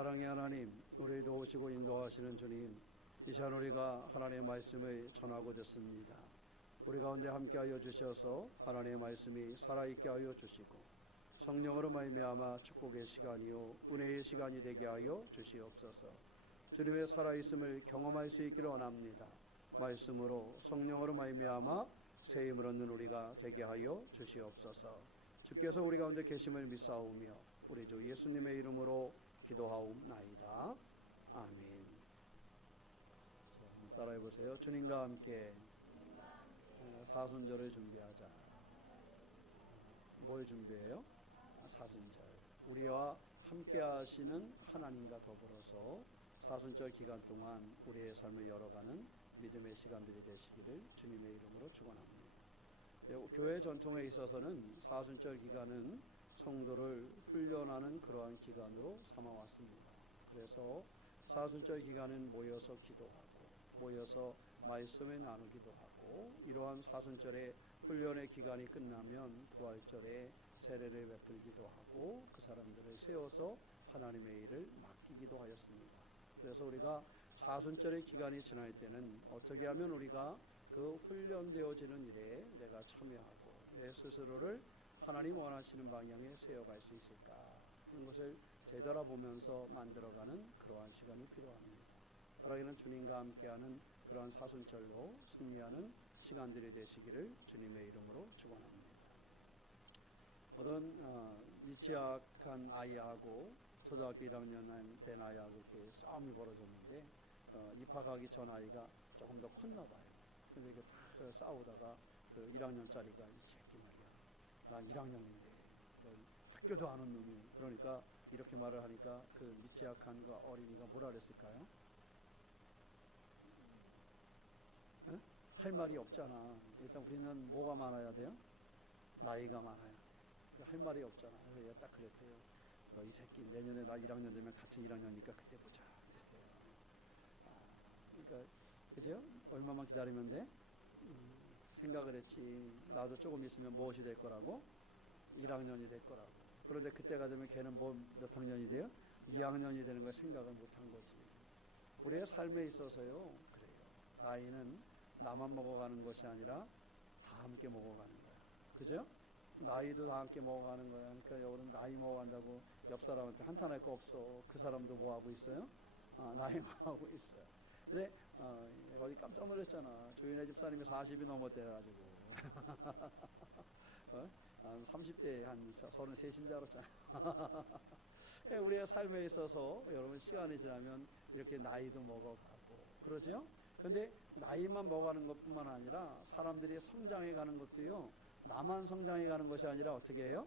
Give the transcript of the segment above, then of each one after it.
사랑의 하나님, 우리 도우시고 인도하시는 주님, 이 시간 우리가 하나님의 말씀을 전하고 듣습니다. 우리 가운데 함께하여 주셔서 하나님의 말씀이 살아있게 하여 주시고 성령으로 말미암아 축복의 시간이요 은혜의 시간이 되게 하여 주시옵소서. 주님의 살아있음을 경험할 수 있기를 원합니다. 말씀으로 성령으로 말미암아 새 힘을 얻는 우리가 되게 하여 주시옵소서. 주께서 우리 가운데 계심을 믿사오며 우리 주 예수님의 이름으로 기도하옵나이다. 아멘. 자, 따라해 보세요. 주님과 함께 사순절을 준비하자. 뭘 준비해요? 사순절. 우리와 함께 하시는 하나님과 더불어서 사순절 기간 동안 우리의 삶을 열어가는 믿음의 시간들이 되시기를 주님의 이름으로 축원합니다. 교회 전통에 있어서는 사순절 기간은 성도를 훈련하는 그러한 기간으로 삼아왔습니다. 그래서 사순절 기간은 모여서 기도하고 모여서 말씀을 나누기도 하고 이러한 사순절의 훈련의 기간이 끝나면 부활절에 세례를 베풀기도 하고 그 사람들을 세워서 하나님의 일을 맡기기도 하였습니다. 그래서 우리가 사순절의 기간이 지날 때는 어떻게 하면 우리가 그 훈련되어지는 일에 내가 참여하고 내 스스로를 하나님 원하시는 방향에 세워갈 수 있을까 하는 것을 되돌아보면서 만들어가는 그러한 시간이 필요합니다. 바라기는 주님과 함께하는 그러한 사순절로 승리하는 시간들이 되시기를 주님의 이름으로 축원합니다. 어떤 미취학한 아이하고 초등학교 1학년 된 아이하고 이렇게 싸움이 벌어졌는데 입학하기 전 아이가 조금 더 컸나 봐요. 근데 이게 다 싸우다가 그 1학년짜리가 이 새끼 말이야. 난 1학년인데 학교도 안 온 놈이. 그러니까 이렇게 말을 하니까 그 미취학한 그 어린이가 뭐라 그랬을까요? 에? 할 말이 없잖아. 일단 우리는 뭐가 많아야 돼요? 나이가 많아야 돼. 할 말이 없잖아. 그래서 얘가 딱 그랬대요. 너 이 새끼 내년에 나 1학년 되면 같은 1학년이니까 그때 보자. 그러니까 그죠? 얼마만 기다리면 돼? 생각을 했지. 나도 조금 있으면 무엇이 될 거라고? 1학년이 될 거라고. 그런데 그때가 되면 걔는 몇 학년이 돼요? 2학년이 되는 걸 생각을 못한 거지. 우리의 삶에 있어서요, 그래요. 나이는 나만 먹어가는 것이 아니라 다 함께 먹어가는 거야. 그죠? 나이도 다 함께 먹어가는 거야. 그러니까 여러분 나이 먹어간다고 옆 사람한테 한탄할 거 없어. 그 사람도 뭐 하고 있어요? 나이 먹어가고 있어요. 근데 어디 깜짝 놀랐잖아. 조인혜 집사님이 40이 넘었대가지고 한 30대 한 33인 줄 알았잖아. 우리의 삶에 있어서 여러분 시간이 지나면 이렇게 나이도 먹어가고 그러죠. 근데 나이만 먹어가는 것뿐만 아니라 사람들이 성장해 가는 것도요, 나만 성장해 가는 것이 아니라 어떻게 해요?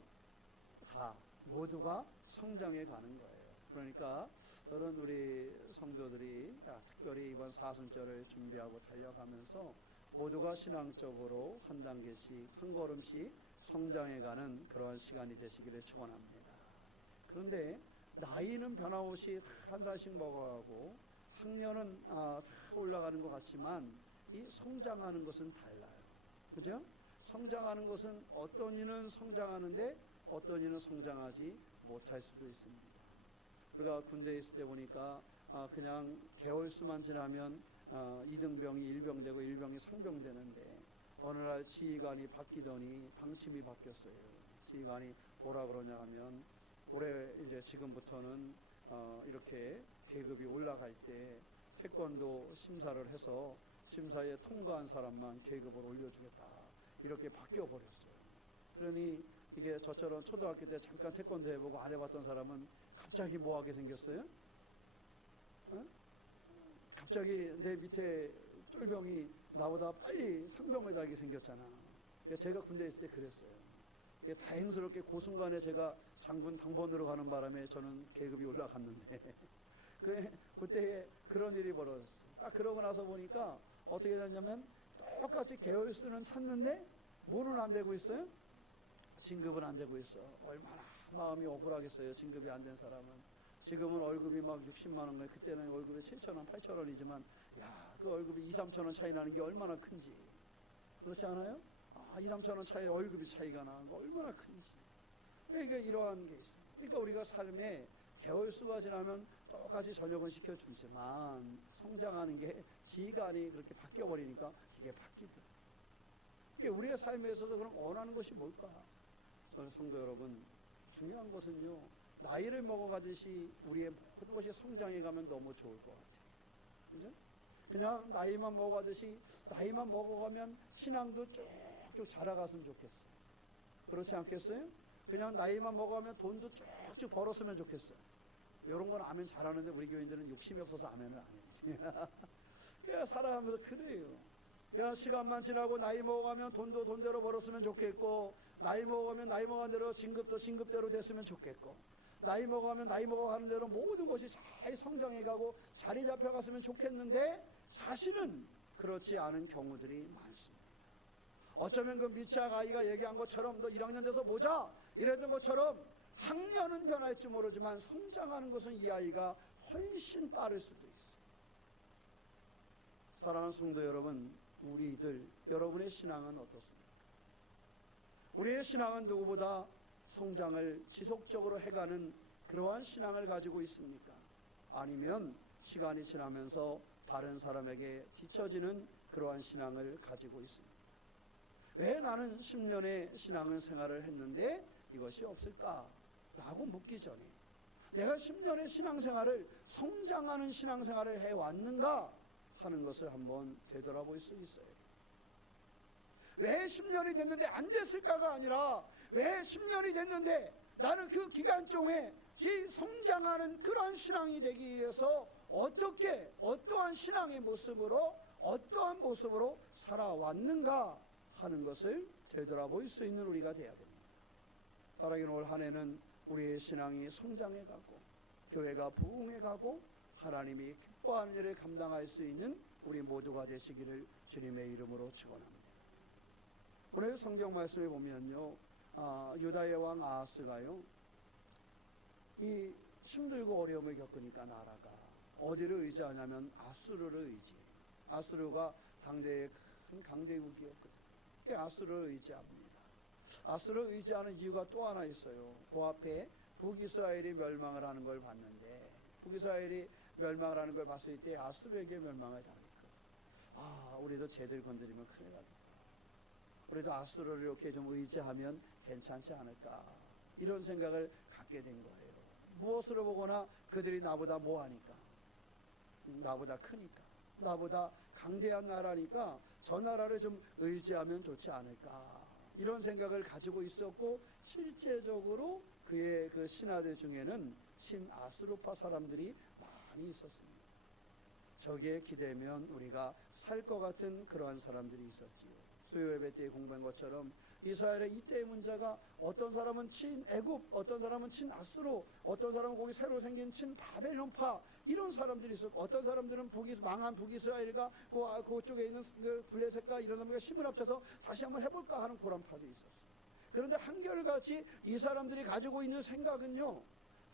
다 모두가 성장해 가는 거예요. 그러니까 그런 우리 성도들이 특별히 이번 사순절을 준비하고 달려가면서 모두가 신앙적으로 한 단계씩 한 걸음씩 성장해가는 그러한 시간이 되시기를 축원합니다. 그런데 나이는 변함없이 한 살씩 먹어가고 학년은 다 올라가는 것 같지만 이 성장하는 것은 달라요. 그죠? 성장하는 것은 어떤 이는 성장하는데 어떤 이는 성장하지 못할 수도 있습니다. 우리가 군대에 있을 때 보니까 그냥 개월수만 지나면 2등병이 1병되고 1병이 상병되는데 어느 날 지휘관이 바뀌더니 방침이 바뀌었어요. 지휘관이 뭐라 그러냐 하면 올해 이제 지금부터는 이렇게 계급이 올라갈 때 태권도 심사를 해서 심사에 통과한 사람만 계급을 올려주겠다. 이렇게 바뀌어 버렸어요. 그러니 이게 저처럼 초등학교 때 잠깐 태권도 해보고 안 해봤던 사람은 갑자기 뭐하게 생겼어요? 갑자기 내 밑에 쫄병이 나보다 빨리 상병을 달게 생겼잖아. 제가 군대에 있을 때 그랬어요. 다행스럽게 그 순간에 제가 장군 당번으로 가는 바람에 저는 계급이 올라갔는데 그때 그런 일이 벌어졌어요. 딱 그러고 나서 보니까 어떻게 됐냐면 똑같이 계열수는 찾는데 뭐는 안 되고 있어요? 진급은 안 되고 있어. 얼마나 마음이 억울하겠어요. 진급이 안 된 사람은. 지금은 월급이 막 60만 원, 그때는 월급이 7천 원, 8천 원이지만 그 월급이 2, 3천 원 차이 나는 게 얼마나 큰지. 그렇지 않아요? 2, 3천 원 차이 월급이 차이가 나는 거 얼마나 큰지. 그러니까 이러한 게 있어요. 그러니까 우리가 삶에 개월 수가 지나면 똑같이 저녁은 시켜주지만 성장하는 게 지간이 그렇게 바뀌어버리니까 이게 바뀌더라고요. 우리의 삶에 있어서 그럼 원하는 것이 뭘까? 저는 성도 여러분, 중요한 것은요, 나이를 먹어가듯이 우리의 모든 것이 성장해 가면 너무 좋을 것 같아요. 그죠? 그냥 나이만 먹어가듯이 나이만 먹어가면 신앙도 쭉쭉 자라갔으면 좋겠어요. 그렇지 않겠어요? 그냥 나이만 먹어가면 돈도 쭉쭉 벌었으면 좋겠어요. 이런 건 아멘 잘하는데 우리 교인들은 욕심이 없어서 아멘을 안 해요. 그냥 살아가면서 그래요. 그냥 시간만 지나고 나이 먹어가면 돈도 돈대로 벌었으면 좋겠고, 나이 먹어가면 나이 먹은 대로 진급도 진급대로 됐으면 좋겠고, 나이 먹어가면 나이 먹어가는 대로 모든 것이 잘 성장해가고 자리 잡혀갔으면 좋겠는데 사실은 그렇지 않은 경우들이 많습니다. 어쩌면 그 미취학 아이가 얘기한 것처럼 너 1학년 돼서 보자 이랬던 것처럼 학년은 변할지 모르지만 성장하는 것은 이 아이가 훨씬 빠를 수도 있어요. 사랑하는 성도 여러분, 여러분의 신앙은 어떻습니까? 우리의 신앙은 누구보다 성장을 지속적으로 해가는 그러한 신앙을 가지고 있습니까? 아니면 시간이 지나면서 다른 사람에게 뒤처지는 그러한 신앙을 가지고 있습니까? 왜 나는 10년의 신앙생활을 했는데 이것이 없을까? 라고 묻기 전에 내가 10년의 신앙생활을 성장하는 신앙생활을 해왔는가 하는 것을 한번 되돌아볼 수 있어요. 왜 10년이 됐는데 안 됐을까가 아니라 왜 10년이 됐는데 나는 그 기간 중에 성장하는 그러한 신앙이 되기 위해서 어떠한 신앙의 모습으로 어떠한 모습으로 살아왔는가 하는 것을 되돌아볼 수 있는 우리가 되어야 됩니다. 따라긴 올 한 해는 우리의 신앙이 성장해가고 교회가 부흥해가고 하나님이 기뻐하는 일을 감당할 수 있는 우리 모두가 되시기를 주님의 이름으로 축원합니다. 오늘 성경 말씀에 보면요, 유다의 왕 아하스가요, 이 힘들고 어려움을 겪으니까 나라가 어디를 의지하냐면 아수르를 의지해요. 아수르가 당대의 큰 강대국이었거든요. 아수르를 의지합니다. 아수르를 의지하는 이유가 또 하나 있어요. 그 앞에 북이스라엘이 멸망을 하는 걸 봤는데, 북이스라엘이 멸망을 하는 걸 봤을 때 아수르에게 멸망을 당했거든요. 우리도 쟤들 건드리면 큰일 나겠다. 우리도 아수르를 이렇게 좀 의지하면 괜찮지 않을까, 이런 생각을 갖게 된 거예요. 무엇으로 보거나 그들이 나보다 뭐하니까, 나보다 크니까, 나보다 강대한 나라니까 저 나라를 좀 의지하면 좋지 않을까, 이런 생각을 가지고 있었고, 실제적으로 그의 그 신하들 중에는 친아수르파 사람들이 많이 있었습니다. 저기에 기대면 우리가 살 것 같은 그러한 사람들이 있었지요. 수요 예배 때 공부한 것처럼 이스라엘의 이때의 문제가 어떤 사람은 친애굽, 어떤 사람은 친아수르, 어떤 사람은 거기 새로 생긴 친바벨론파, 이런 사람들이 있었고, 어떤 사람들은 망한 북이스라엘과 그쪽에 있는 그 블레셋과 이런 사람들과 힘을 합쳐서 다시 한번 해볼까 하는 그런 파도 있었어요. 그런데 한결같이 이 사람들이 가지고 있는 생각은요,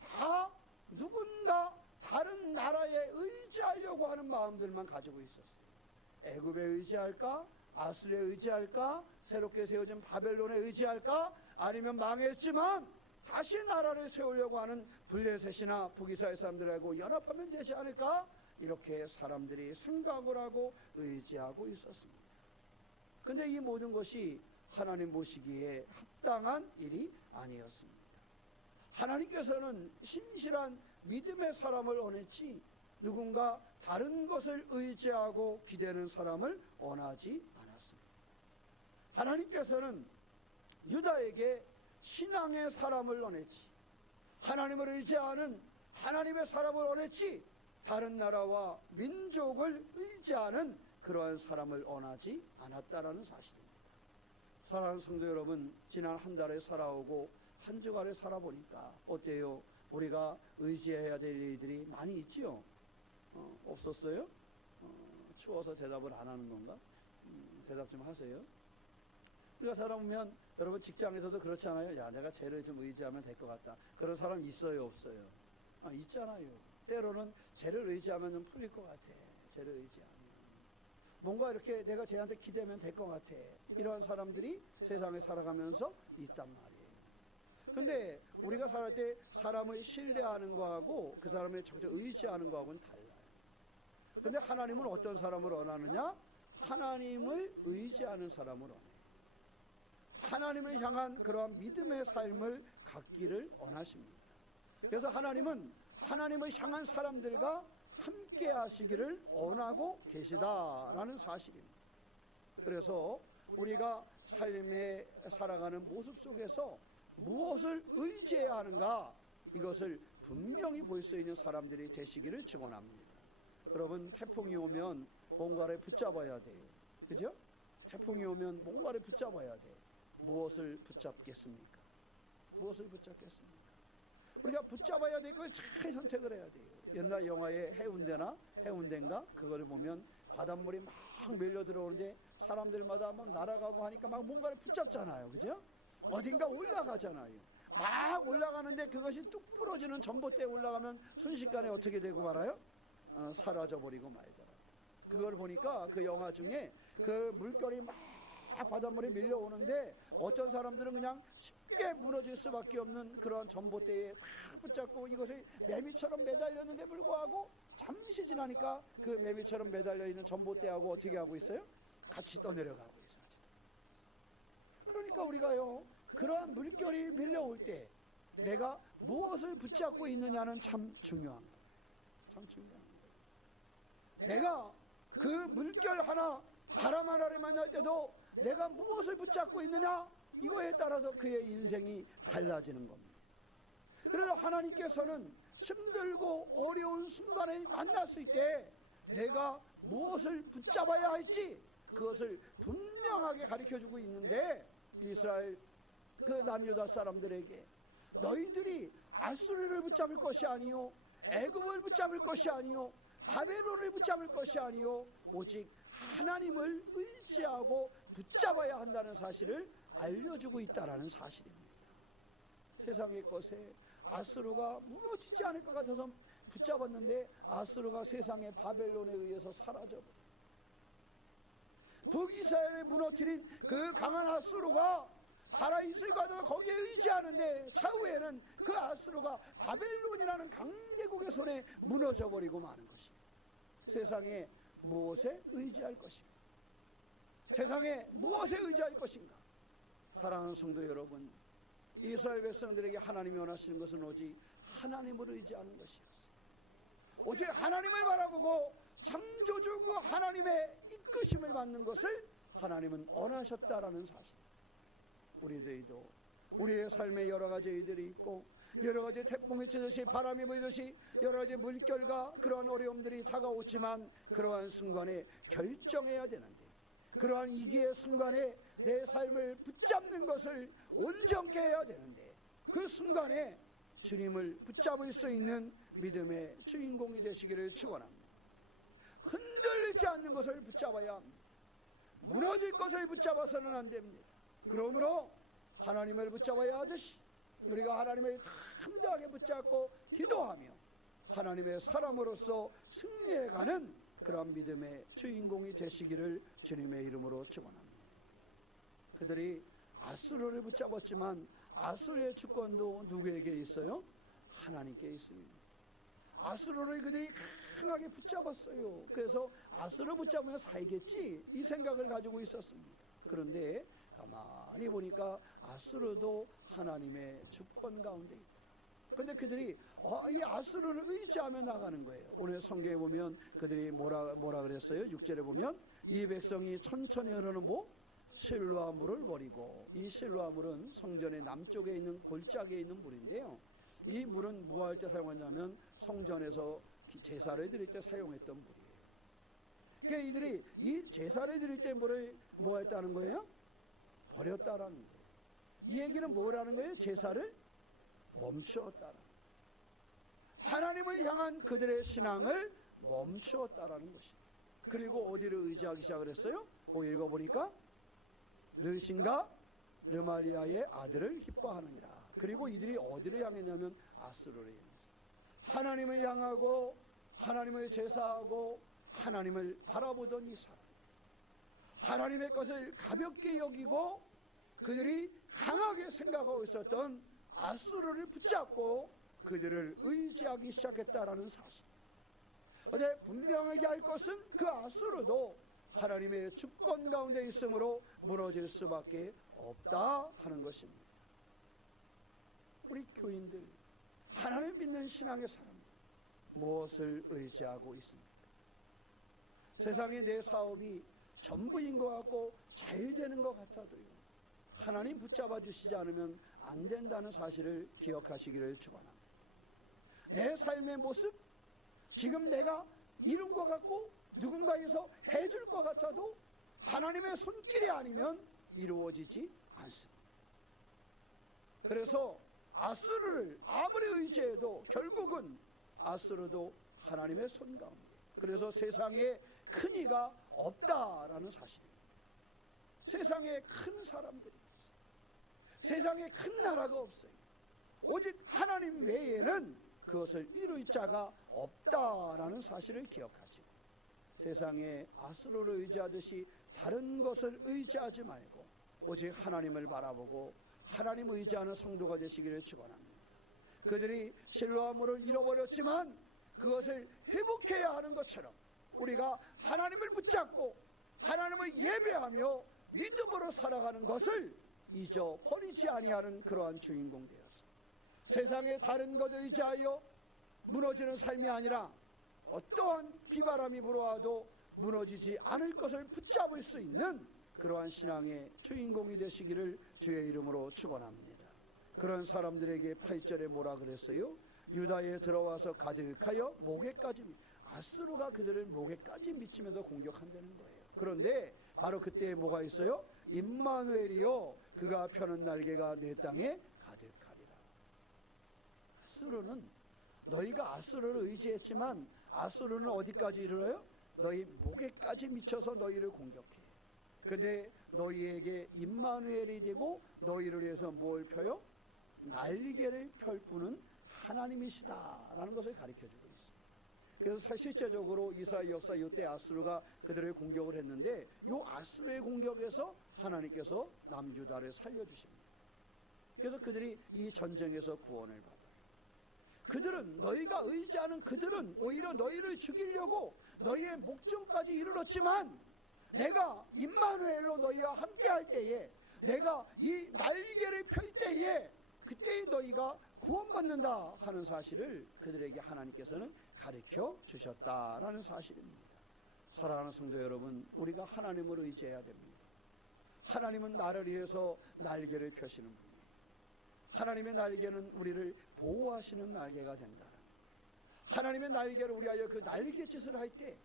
다 누군가 다른 나라에 의지하려고 하는 마음들만 가지고 있었어요. 애굽에 의지할까? 아수르에 의지할까? 새롭게 세워진 바벨론에 의지할까? 아니면 망했지만 다시 나라를 세우려고 하는 블레셋이나 북이스라엘 사람들하고 연합하면 되지 않을까? 이렇게 사람들이 생각을 하고 의지하고 있었습니다. 근데 이 모든 것이 하나님 보시기에 합당한 일이 아니었습니다. 하나님께서는 신실한 믿음의 사람을 원했지 누군가 다른 것을 의지하고 기대는 사람을 원하지 않았습니다. 하나님께서는 유다에게 신앙의 사람을 원했지, 하나님을 의지하는 하나님의 사람을 원했지, 다른 나라와 민족을 의지하는 그러한 사람을 원하지 않았다라는 사실입니다. 사랑하는 성도 여러분, 지난 한 달에 살아오고 한 주간을 살아보니까 어때요? 우리가 의지해야 될 일들이 많이 있지요? 없었어요? 추워서 대답을 안 하는 건가? 대답 좀 하세요. 우리가 살아보면 여러분 직장에서도 그렇잖아요. 야, 내가 쟤를 좀 의지하면 될 것 같다. 그런 사람 있어요, 없어요? 있잖아요. 때로는 쟤를 의지하면 좀 풀릴 것 같아. 쟤를 의지하면 뭔가 이렇게 내가 쟤한테 기대면 될 것 같아. 이런 사람들이 세상에 살아가면서 있단 말이에요. 근데 우리가 살아갈 때 사람을 신뢰하는 거하고 그 사람의 적극 의지하는 거하고는 달라요. 근데 하나님은 어떤 사람을 원하느냐? 하나님을 의지하는 사람을 원해요. 하나님을 향한 그러한 믿음의 삶을 갖기를 원하십니다. 그래서 하나님은 하나님을 향한 사람들과 함께 하시기를 원하고 계시다라는 사실입니다. 그래서 우리가 삶에 살아가는 모습 속에서 무엇을 의지해야 하는가, 이것을 분명히 볼 수 있는 사람들이 되시기를 축원합니다. 여러분, 태풍이 오면 뭔가를 붙잡아야 돼요. 그죠? 태풍이 오면 뭔가를 붙잡아야 돼. 무엇을 붙잡겠습니까? 무엇을 붙잡겠습니까? 우리가 붙잡아야 될 걸 잘 선택을 해야 돼요. 옛날 영화의 해운대인가 그걸 보면 바닷물이 막 밀려 들어오는데 사람들마다 막 날아가고 하니까 막 뭔가를 붙잡잖아요. 그죠? 어딘가 올라가잖아요. 막 올라가는데 그것이 뚝 부러지는 전봇대에 올라가면 순식간에 어떻게 되고 말아요? 사라져버리고 말더라. 그걸 보니까 그 영화 중에 그 물결이 막 바닷물에 밀려오는데 어떤 사람들은 그냥 쉽게 무너질 수밖에 없는 그런 전봇대에 탁 붙잡고 이것이 매미처럼 매달렸는데 불구하고 잠시 지나니까 그 매미처럼 매달려 있는 전봇대하고 어떻게 하고 있어요? 같이 떠내려가고 있어요. 그러니까 우리가요, 그러한 물결이 밀려올 때 내가 무엇을 붙잡고 있느냐는 참 중요한 거예요. 참 중요한 거예요. 내가 그 물결 하나, 바람 하나를 만날 때도 내가 무엇을 붙잡고 있느냐, 이거에 따라서 그의 인생이 달라지는 겁니다. 그래서 하나님께서는 힘들고 어려운 순간을 만났을 때 내가 무엇을 붙잡아야 할지 그것을 분명하게 가르쳐주고 있는데, 이스라엘 그 남유다 사람들에게 너희들이 아수르를 붙잡을 것이 아니요, 애굽을 붙잡을 것이 아니요, 바벨론을 붙잡을 것이 아니요, 오직 하나님을 의지하고 붙잡아야 한다는 사실을 알려주고 있다는 사실입니다. 세상의 것에 아수르가 무너지지 않을 것 같아서 붙잡았는데 아수르가 세상의 바벨론에 의해서 사라져버려요. 북이스라엘을 무너뜨린 그 강한 아수르가 살아있을 것 같아서 거기에 의지하는데 차후에는 그 아수르가 바벨론이라는 강대국의 손에 무너져버리고 마는 것입니다. 세상에 무엇에 의지할 것인가? 세상에 무엇에 의지할 것인가? 사랑하는 성도 여러분, 이스라엘 백성들에게 하나님이 원하시는 것은 오직 하나님을 의지하는 것이었어요. 오직 하나님을 바라보고 창조주 그 하나님의 이끄심을 받는 것을 하나님은 원하셨다라는 사실. 우리들도 우리의 삶에 여러 가지 일들이 있고 여러 가지 태풍이 치듯이 바람이 불듯이 여러 가지 물결과 그러한 어려움들이 다가오지만 그러한 순간에 결정해야 되는데, 그러한 위기의 순간에 내 삶을 붙잡는 것을 온전케 해야 되는데, 그 순간에 주님을 붙잡을 수 있는 믿음의 주인공이 되시기를 축원합니다. 흔들리지 않는 것을 붙잡아야 합니다. 무너질 것을 붙잡아서는 안 됩니다. 그러므로 하나님을 붙잡아야 하듯이 우리가 하나님을 담대하게 붙잡고 기도하며 하나님의 사람으로서 승리해가는 그런 믿음의 주인공이 되시기를 주님의 이름으로 축원합니다. 그들이 아수르를 붙잡았지만 아수르의 주권도 누구에게 있어요? 하나님께 있습니다. 아수르를 그들이 강하게 붙잡았어요. 그래서 아수르 붙잡으면 살겠지, 이 생각을 가지고 있었습니다. 그런데 가만히 보니까 아수르도 하나님의 주권 가운데 있다. 그런데 그들이 이 아수르를 의지하며 나가는 거예요. 오늘 성경에 보면 그들이 뭐라 그랬어요? 6절에 보면 이 백성이 천천히 흐르는 실로아 물을 버리고, 이 실로아 물은 성전의 남쪽에 있는 골짜기에 있는 물인데요, 이 물은 뭐 할 때 사용하냐면 성전에서 제사를 드릴 때 사용했던 물이에요. 그러니까 이들이 이 제사를 드릴 때 물을 뭐 했다는 거예요? 버렸다라는 거예요. 이 얘기는 뭐라는 거예요? 제사를 멈추었다라는 거예요. 하나님을 향한 그들의 신앙을 멈추었다라는 것입니다. 그리고 어디를 의지하기 시작을 했어요? 읽어보니까 르신과 르말리아의 아들을 기뻐하느니라. 그리고 이들이 어디를 향했냐면 아수르를 향했어요. 하나님을 향하고 하나님을 제사하고 하나님을 바라보던 이 사람, 하나님의 것을 가볍게 여기고 그들이 강하게 생각하고 있었던 아수르를 붙잡고 그들을 의지하기 시작했다라는 사실. 어제 분명하게 알 것은 그 아수르도 하나님의 주권 가운데 있으므로 무너질 수밖에 없다 하는 것입니다. 우리 교인들, 하나님 믿는 신앙의 사람들, 무엇을 의지하고 있습니까? 세상에 내 사업이 전부인 것 같고 잘 되는 것 같아도요, 하나님 붙잡아 주시지 않으면 안 된다는 사실을 기억하시기를 축원합니다. 내 삶의 모습, 지금 내가 이룬 것 같고 누군가에서 해줄 것 같아도 하나님의 손길이 아니면 이루어지지 않습니다. 그래서 아수르를 아무리 의지해도 결국은 아수르도 하나님의 손 가운데, 그래서 세상에 큰 이가 없다라는 사실입니다. 세상에 큰 사람들이 없어요. 세상에 큰 나라가 없어요. 오직 하나님 외에는 그것을 이룰 자가 없다라는 사실을 기억하시고, 세상에 아수르를 의지하듯이 다른 것을 의지하지 말고 오직 하나님을 바라보고 하나님 의지하는 성도가 되시기를 축원합니다. 그들이 실로아물을 잃어버렸지만 그것을 회복해야 하는 것처럼 우리가 하나님을 붙잡고 하나님을 예배하며 믿음으로 살아가는 것을 잊어버리지 아니하는 그러한 주인공 되어서 세상의 다른 것 의지하여 무너지는 삶이 아니라 어떠한 비바람이 불어와도 무너지지 않을 것을 붙잡을 수 있는 그러한 신앙의 주인공이 되시기를 주의 이름으로 축원합니다. 그런 사람들에게 8절에 뭐라 그랬어요? 유다에 들어와서 가득하여 목에까지, 아수르가 그들을 목에까지 미치면서 공격한다는 거예요. 그런데 바로 그때 뭐가 있어요? 임마누엘이요, 그가 펴는 날개가 내 땅에 가득하리라. 아수르는, 너희가 아수르를 의지했지만 아수르는 어디까지 이르러요? 너희 목에까지 미쳐서 너희를 공격해. 근데 너희에게 임마누엘이 되고 너희를 위해서 뭘 펴요? 날개를 펼 분은 하나님이시다라는 것을 가르쳐주고 있습니다. 그래서 실제적으로 이스라엘 역사 이때 아수르가 그들을 공격을 했는데 이 아수르의 공격에서 하나님께서 남유다를 살려주십니다. 그래서 그들이 이 전쟁에서 구원을 받아요. 그들은, 너희가 의지하는 그들은 오히려 너희를 죽이려고 너희의 목전까지 이르렀지만 내가 임마누엘로 너희와 함께할 때에, 내가 이 날개를 펼 때에 그때 너희가 구원받는다 하는 사실을 그들에게 하나님께서는 가르쳐 주셨다라는 사실입니다. 사랑하는 성도 여러분, 우리가 하나님을 의지해야 됩니다. 하나님은 나를 위해서 날개를 펴시는 분이에요. 하나님의 날개는 우리를 보호하시는 날개가 된다. 하나님의 날개를 우리하여 그 날갯짓을 할 때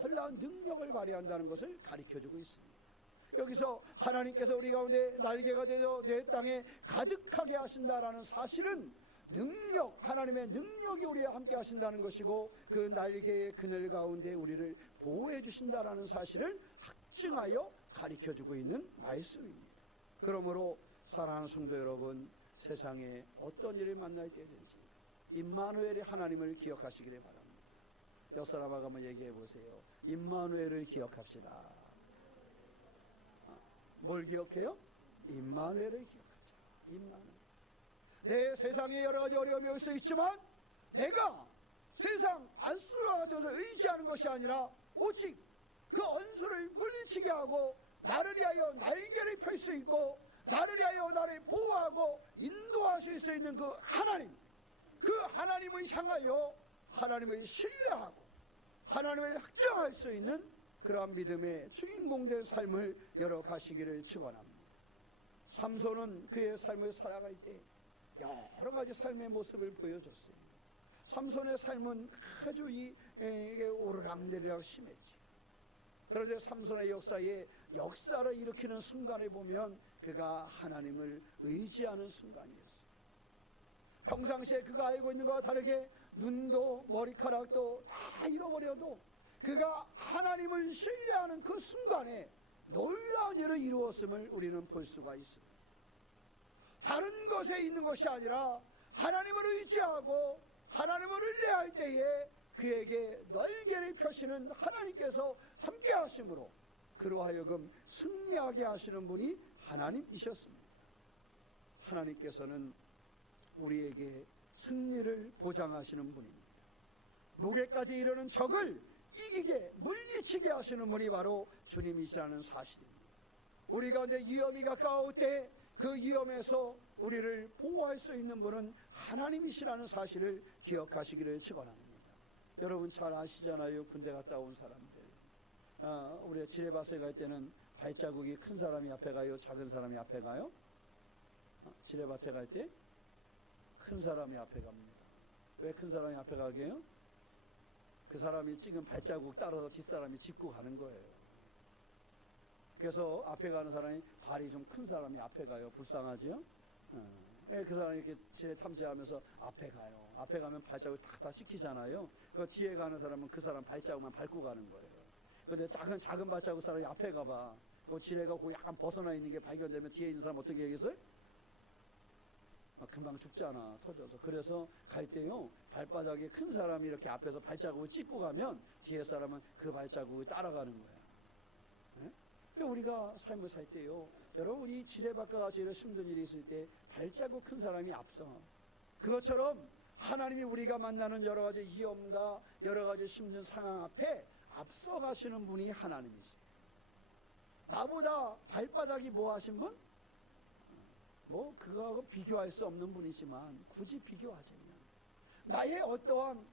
놀라운 능력을 발휘한다는 것을 가르쳐주고 있습니다. 여기서 하나님께서 우리 가운데 날개가 되어 내 땅에 가득하게 하신다라는 사실은 능력, 하나님의 능력이 우리와 함께 하신다는 것이고 그 날개의 그늘 가운데 우리를 보호해 주신다라는 사실을 확증하여 가르쳐주고 있는 말씀입니다. 그러므로 사랑하는 성도 여러분, 세상에 어떤 일을 만날 때든지 임마누엘의 하나님을 기억하시기를 바랍니다. 옆 사람하고 한번 얘기해 보세요. 임마누엘을 기억합시다. 뭘 기억해요? 임마누엘을 기억하자. 임마누엘. 내 세상에 여러 가지 어려움이 올 수 있지만 내가 세상 아수르와 같아서 의지하는 것이 아니라 오직 그 원수를 물리치게 하고 나를 위하여 날개를 펼 수 있고 나를 위하여 나를 보호하고 인도하실 수 있는 그 하나님, 그 하나님을 향하여 하나님을 신뢰하고 하나님을 확정할 수 있는 그러한 믿음의 주인공된 삶을 열어가시기를 축원합니다. 삼손은 그의 삶을 살아갈 때 여러 가지 삶의 모습을 보여줬어요. 삼손의 삶은 아주 이게 오르락내리락 심했지. 그런데 삼손의 역사에 역사를 일으키는 순간에 보면 그가 하나님을 의지하는 순간이었어요. 평상시에 그가 알고 있는 것과 다르게 눈도 머리카락도 다 잃어버려도 그가 하나님을 신뢰하는 그 순간에 놀라운 일을 이루었음을 우리는 볼 수가 있습니다. 다른 것에 있는 것이 아니라 하나님을 의지하고 하나님을 의뢰할 때에 그에게 날개를 펴시는 하나님께서 함께 하심으로 그로 하여금 승리하게 하시는 분이 하나님이셨습니다. 하나님께서는 우리에게 승리를 보장하시는 분입니다. 무게까지 이르는 적을 이기게 물리치게 하시는 분이 바로 주님이시라는 사실입니다. 우리 가운데 위험이 가까울 때 그 위험에서 우리를 보호할 수 있는 분은 하나님이시라는 사실을 기억하시기를 축원합니다. 여러분 잘 아시잖아요. 군대 갔다 온 사람들. 우리가 지뢰밭에 갈 때는 발자국이 큰 사람이 앞에 가요? 작은 사람이 앞에 가요? 지뢰밭에 갈 때 큰 사람이 앞에 갑니다. 왜 큰 사람이 앞에 가게 해요? 그 사람이 찍은 발자국 따라서 뒷사람이 짚고 가는 거예요. 그래서 앞에 가는 사람이 발이 좀 큰 사람이 앞에 가요. 불쌍하지요? 그 사람이 이렇게 지뢰 탐지하면서 앞에 가요. 앞에 가면 발자국 다 찍히잖아요. 그 뒤에 가는 사람은 그 사람 발자국만 밟고 가는 거예요. 근데 작은 발자국 사람이 앞에 가봐. 그 지뢰가 그 약간 벗어나 있는 게 발견되면 뒤에 있는 사람 어떻게 하겠어요? 금방 죽잖아, 터져서. 그래서 갈 때요, 발바닥에 큰 사람이 이렇게 앞에서 발자국을 찍고 가면 뒤에 사람은 그 발자국을 따라가는 거야. 네? 우리가 삶을 살 때요, 여러분, 우리 지뢰밭과 같이 이런 힘든 일이 있을 때 발자국 큰 사람이 앞서. 그것처럼 하나님이 우리가 만나는 여러 가지 위험과 여러 가지 힘든 상황 앞에 앞서 가시는 분이 하나님이시. 나보다 발바닥이 뭐 하신 분? 뭐 그거하고 비교할 수 없는 분이지만 굳이 비교하자면 나의 어떠한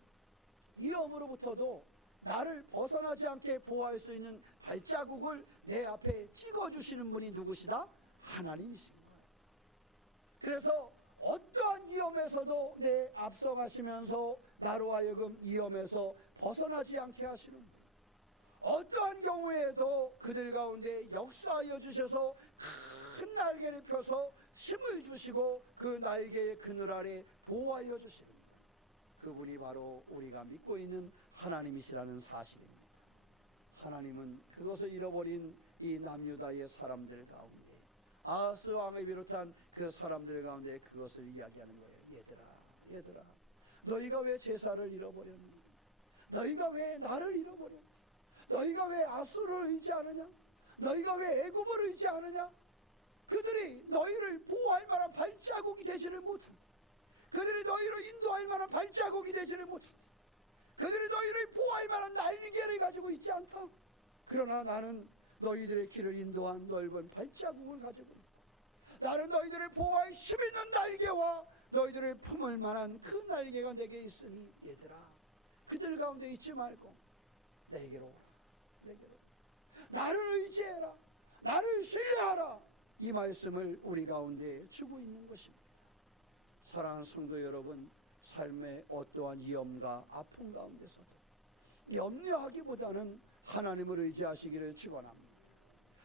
위험으로부터도 나를 벗어나지 않게 보호할 수 있는 발자국을 내 앞에 찍어주시는 분이 누구시다? 하나님이신 거예요. 그래서 어떠한 위험에서도 내 앞서가시면서 나로 하여금 위험에서 벗어나지 않게 하시는 분, 어떠한 경우에도 그들 가운데 역사하여 주셔서 큰 날개를 펴서 힘을 주시고 그 날개의 그늘 아래 보호하여 주시는 분, 그분이 바로 우리가 믿고 있는 하나님이시라는 사실입니다. 하나님은 그것을 잃어버린 이 남유다의 사람들 가운데, 아하스 왕을 비롯한 그 사람들 가운데 그것을 이야기하는 거예요. 얘들아 너희가 왜 제사를 잃어버렸니? 너희가 왜 나를 잃어버렸니? 너희가 왜 아수르를 의지하느냐? 너희가 왜 애굽을 의지하느냐? 그들이 너희를 보호할 만한 발자국이 되지를 못한다. 그들이 너희를 인도할 만한 발자국이 되지를 못한다. 그들이 너희를 보호할 만한 날개를 가지고 있지 않다. 그러나 나는 너희들의 길을 인도한 넓은 발자국을 가지고 있다. 나는 너희들을 보호할 힘 있는 날개와 너희들을 품을 만한 그 날개가 내게 있으니 얘들아, 그들 가운데 있지 말고 내게로 오라. 나를 의지해라. 나를 신뢰하라. 이 말씀을 우리 가운데 주고 있는 것입니다. 사랑하는 성도 여러분, 삶의 어떠한 위험과 아픔 가운데서도 염려하기보다는 하나님을 의지하시기를 축원합니다.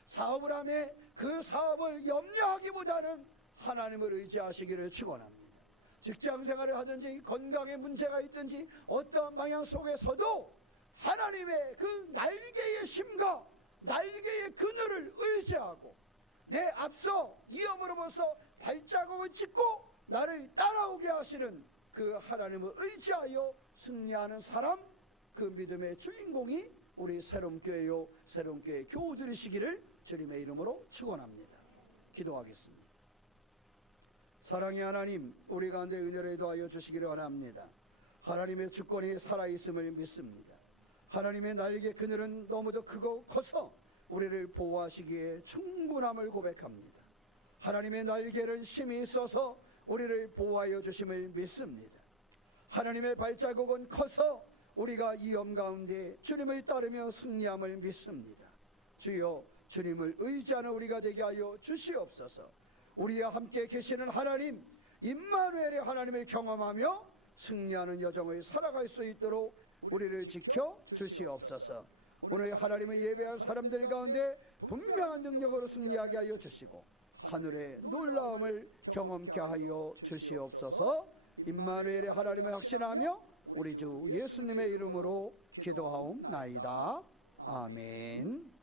사업을 하며 그 사업을 염려하기보다는 하나님을 의지하시기를 축원합니다. 직장생활을 하든지 건강에 문제가 있든지 어떠한 방향 속에서도 하나님의 그 날개의 힘과 날개의 그늘을 의지하고 내 앞서 위험으로부터 발자국을 찍고 나를 따라오게 하시는 그 하나님을 의지하여 승리하는 사람, 그 믿음의 주인공이 우리 새롬교회요, 새롬교회 교우들이시기를 주님의 이름으로 축원합니다. 기도하겠습니다. 사랑의 하나님, 우리 가운데 은혜를 더하여 주시기를 원합니다. 하나님의 주권이 살아있음을 믿습니다. 하나님의 날개 그늘은 너무도 크고 커서 우리를 보호하시기에 충분함을 고백합니다. 하나님의 날개를 힘이 있어서 우리를 보호하여 주심을 믿습니다. 하나님의 발자국은 커서 우리가 위험 가운데 주님을 따르며 승리함을 믿습니다. 주여, 주님을 의지하는 우리가 되게 하여 주시옵소서. 우리와 함께 계시는 하나님, 임마누엘의 하나님을 경험하며 승리하는 여정을 살아갈 수 있도록 우리를 지켜 주시옵소서. 오늘 하나님을 예배한 사람들 가운데 분명한 능력으로 승리하게 하여 주시고 하늘의 놀라움을 경험케 하여 주시옵소서. 임마누엘의 하나님을 확신하며 우리 주 예수님의 이름으로 기도하옵나이다. 아멘.